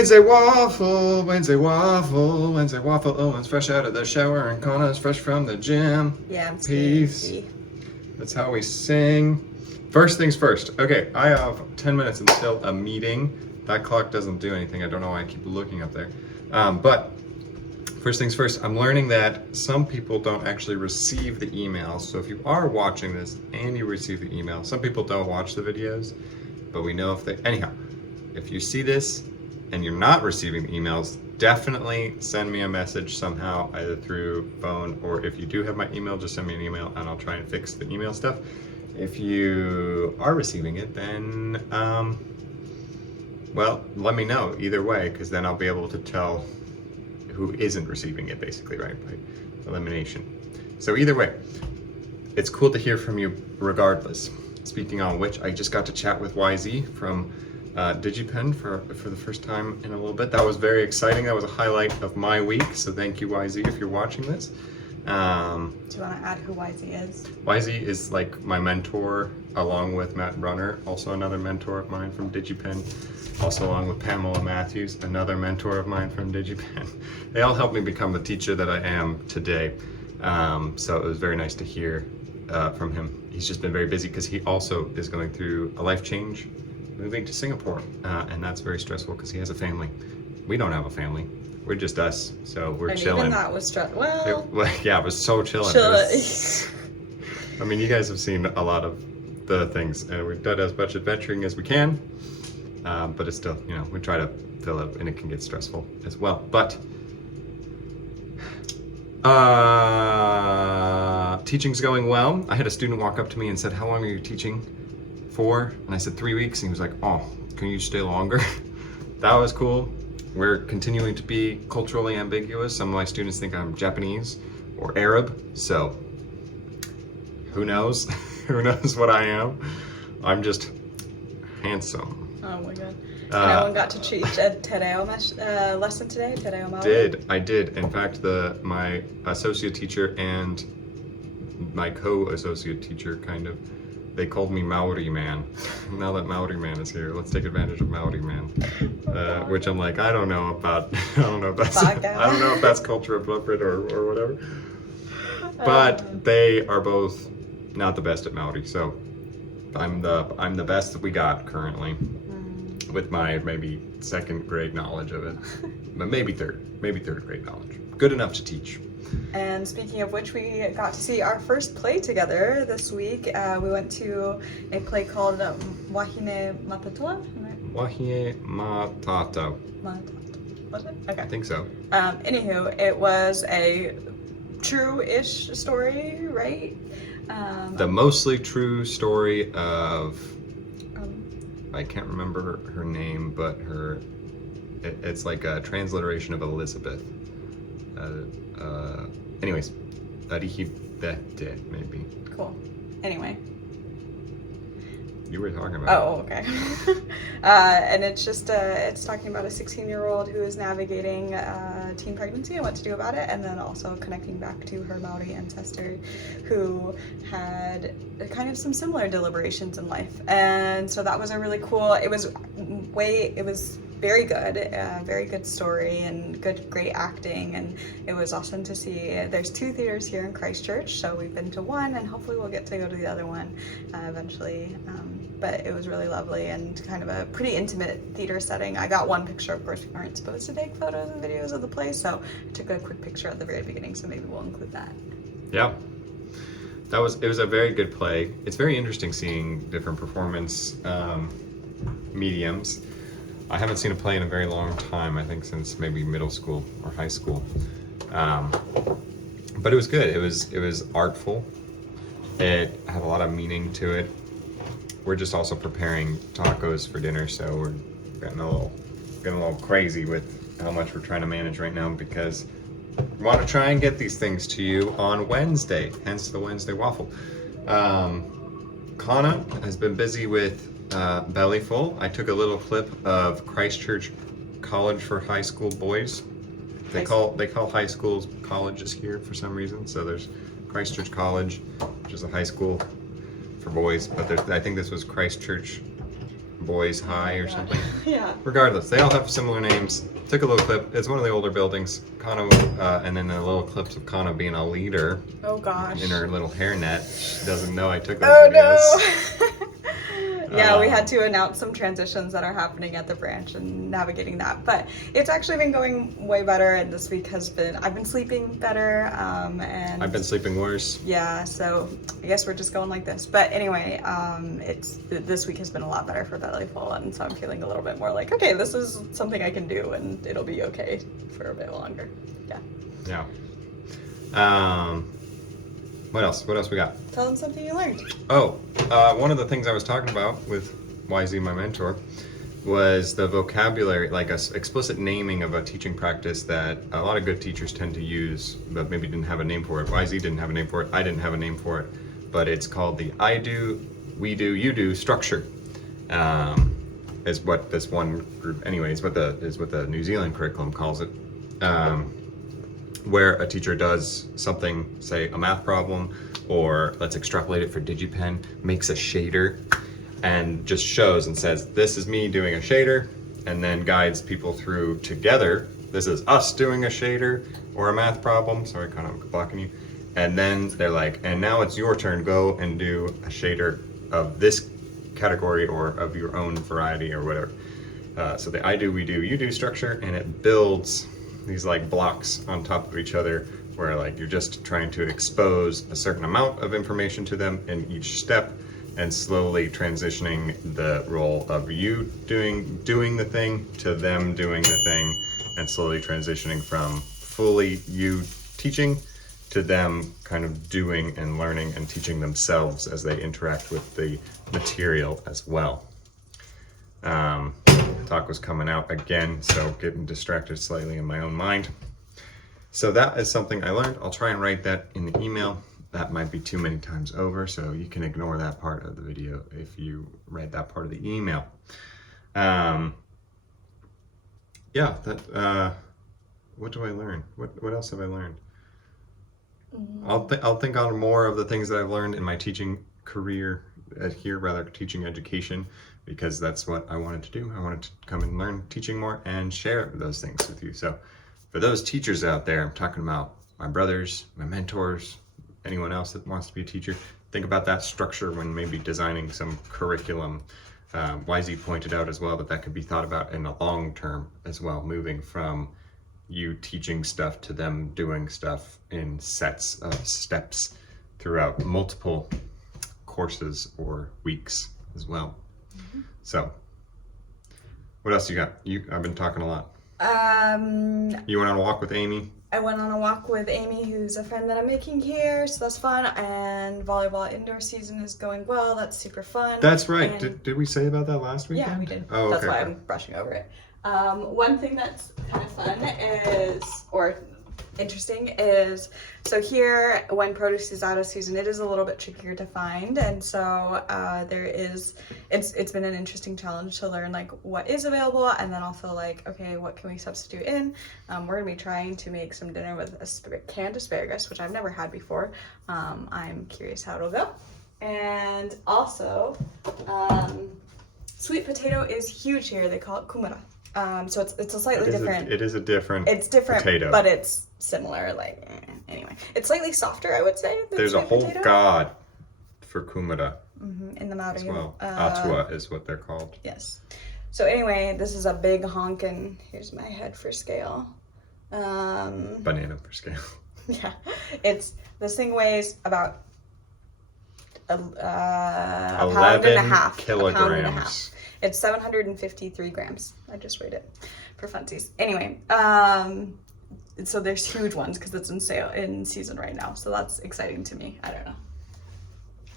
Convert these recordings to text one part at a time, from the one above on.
Wednesday Waffle, Wednesday Waffle, Wednesday Waffle. Owen's fresh out of the shower and Kana's fresh from the gym. Yeah, I'm Peace. That's how we sing. First things first. Okay, I have 10 minutes until a meeting. That clock doesn't do anything. I don't know why I keep looking up there. But first things first, I'm learning that some people don't actually receive the emails. So if you are watching this and you receive the email, some people don't watch the videos, but we know if they, anyhow, if you see this and you're not receiving the emails, definitely send me a message somehow, either through phone, or if you do have my email, just send me an email and I'll try and fix the email stuff. If you are receiving it, then, well, let me know either way, because then I'll be able to tell who isn't receiving it, basically, right? By elimination. So either way, it's cool to hear from you regardless. Speaking on which, I just got to chat with YZ from DigiPen for the first time in a little bit. That was very exciting. That was a highlight of my week. So thank you, YZ, if you're watching this. Do you want to add who YZ is? YZ is like my mentor, along with Matt Brunner, also another mentor of mine from DigiPen. Also along with Pamela Matthews, another mentor of mine from DigiPen. They all helped me become the teacher that I am today. So it was very nice to hear from him. He's just been very busy because he also is going through a life change, moving to Singapore, and that's very stressful because he has a family. We don't have a family. We're just us, so we're chilling. Even that was stressful. Well, yeah, it was so chilling. I mean, you guys have seen a lot of the things, and we've done as much adventuring as we can, but it's still, you know, we try to fill up, and it can get stressful as well. But teaching's going well. I had a student walk up to me and said, "How long are you teaching for?" And I said 3 weeks, and he was like, "Oh, can you stay longer?" That was cool. We're continuing to be culturally ambiguous. Some of my students think I'm Japanese or Arab, so who knows? Who knows what I am? I'm just handsome. Oh my god. No one got to teach a Tereo lesson today? Tereo Maori? I did. In fact, my associate teacher and my co-associate teacher they called me Maori Man. Now that Maori Man is here, let's take advantage of Maori Man. Which I'm like, I don't know if that's culture appropriate or whatever. But they are both not the best at Maori, so I'm the best that we got currently, with my maybe second grade knowledge of it, but maybe third grade knowledge. Good enough to teach. And speaking of which, we got to see our first play together this week. We went to a play called Wahine Matatua. Wahine Matata. Was it? Okay. I think so. Anywho, it was a true-ish story, right? The mostly true story of, I can't remember her name, but it's like a transliteration of Elizabeth. Anyways, Arihibete, maybe. Cool. Anyway. You were talking about Oh, okay. And it's just, it's talking about a 16-year-old who is navigating teen pregnancy and what to do about it, and then also connecting back to her Maori ancestor who had kind of some similar deliberations in life. And so that was a really cool, it was very good story and great acting, and it was awesome to see. There's 2 theaters here in Christchurch, so we've been to one and hopefully we'll get to go to the other one eventually. But it was really lovely and kind of a pretty intimate theater setting. I got one picture. Of course, we aren't supposed to take photos and videos of the place, so I took a quick picture at the very beginning, so maybe we'll include that. Yeah. It was a very good play. It's very interesting seeing different performance mediums. I haven't seen a play in a very long time, I think since maybe middle school or high school. But it was good. It was artful. It had a lot of meaning to it. We're just also preparing tacos for dinner, so we're getting a little crazy with how much we're trying to manage right now, because we want to try and get these things to you on Wednesday, hence the Wednesday Waffle. Kana has been busy with Bellyful. I took a little clip of Christchurch College for high school boys. They call high schools colleges here for some reason. So there's Christchurch College, which is a high school for boys, but I think this was Christchurch Boys High or God. something. Yeah. Regardless, they all have similar names. Took a little clip. It's one of the older buildings. Kana, and then a little clips of Kana being a leader Oh gosh. in her little hairnet. She doesn't know I took those Oh videos. no. Yeah, we had to announce some transitions that are happening at the branch and navigating that. But it's actually been going way better, and this week I've been sleeping better, and I've been sleeping worse. yeah, so I guess we're just going like this. But anyway, this week has been a lot better for Bellyful, and so I'm feeling a little bit more like, okay, this is something I can do, and it'll be okay for a bit longer. Yeah. Yeah. What else? What else we got? Tell them something you learned. Oh, one of the things I was talking about with YZ, my mentor, was the vocabulary, like a explicit naming of a teaching practice that a lot of good teachers tend to use, but maybe didn't have a name for it. YZ didn't have a name for it. I didn't have a name for it, but it's called the I do, we do, you do structure. Is what this one group, anyways, what the New Zealand curriculum calls it. Where a teacher does something, say a math problem, or let's extrapolate it for DigiPen, makes a shader and just shows and says, this is me doing a shader, and then guides people through together. This is us doing a shader or a math problem. Sorry, kind of blocking you. And then they're like, and now it's your turn, go and do a shader of this category or of your own variety or whatever. So the I do, we do, you do structure, and it builds these like blocks on top of each other where like you're just trying to expose a certain amount of information to them in each step and slowly transitioning the role of you doing the thing to them doing the thing, and slowly transitioning from fully you teaching to them kind of doing and learning and teaching themselves as they interact with the material as well. Talk was coming out again, so getting distracted slightly in my own mind. So that is something I learned. I'll try and write that in the email. That might be too many times over, so you can ignore that part of the video if you read that part of the email. Yeah, what do I learn? What else have I learned? I'll think on more of the things that I've learned in my teaching career teaching education, because that's what I wanted to do. I wanted to come and learn teaching more and share those things with you. So for those teachers out there, I'm talking about my brothers, my mentors, anyone else that wants to be a teacher, think about that structure when maybe designing some curriculum. YZ pointed out as well that could be thought about in the long term as well, moving from you teaching stuff to them doing stuff in sets of steps throughout multiple courses or weeks as well. Mm-hmm. So what else you got? I've been talking a lot. You went on a walk with Amy? I went on a walk with Amy, who's a friend that I'm making here, so that's fun. And volleyball indoor season is going well. That's super fun. That's right. Did we say about that last weekend? Yeah, we did. Oh, that's okay. why I'm brushing over it. One thing that's kind of fun or interesting is, so here when produce is out of season, it is a little bit trickier to find, and so it's been an interesting challenge to learn like what is available, and then also like, okay, what can we substitute in. We're gonna be trying to make some dinner with canned asparagus, which I've never had before. I'm curious how it'll go. And also sweet potato is huge here. They call it kumara. So it's a slightly different. It is a different. It's different potato, but it's similar. Like anyway, it's slightly softer, I would say. There's a whole god for kumara in the Maori. As well, atua is what they're called. Yes. So anyway, this is a big honkin'. Here's my head for scale. Banana for scale. Yeah, this thing weighs about a pound and a half. Kilograms. A pound and a half. It's 753 grams. I just weighed it for funsies. Anyway, so there's huge ones because it's in season right now. So that's exciting to me. I don't know.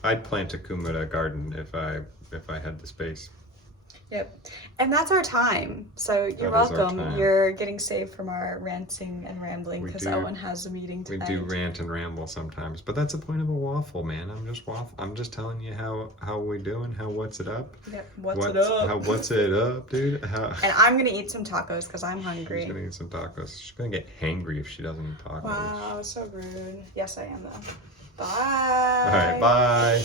I'd plant a kumara garden if I had the space. Yep. And that's our time. So you're welcome. You're getting saved from our ranting and rambling because Owen has a meeting tonight. We do rant and ramble sometimes, but that's the point of a waffle, man. I'm just telling you how we doing, what's it up? Yep. What's it up? What's it up, dude? And I'm gonna eat some tacos because I'm hungry. She's gonna eat some tacos. She's gonna get hangry if she doesn't eat tacos. Wow, so rude. Yes, I am though. Bye. All right, bye.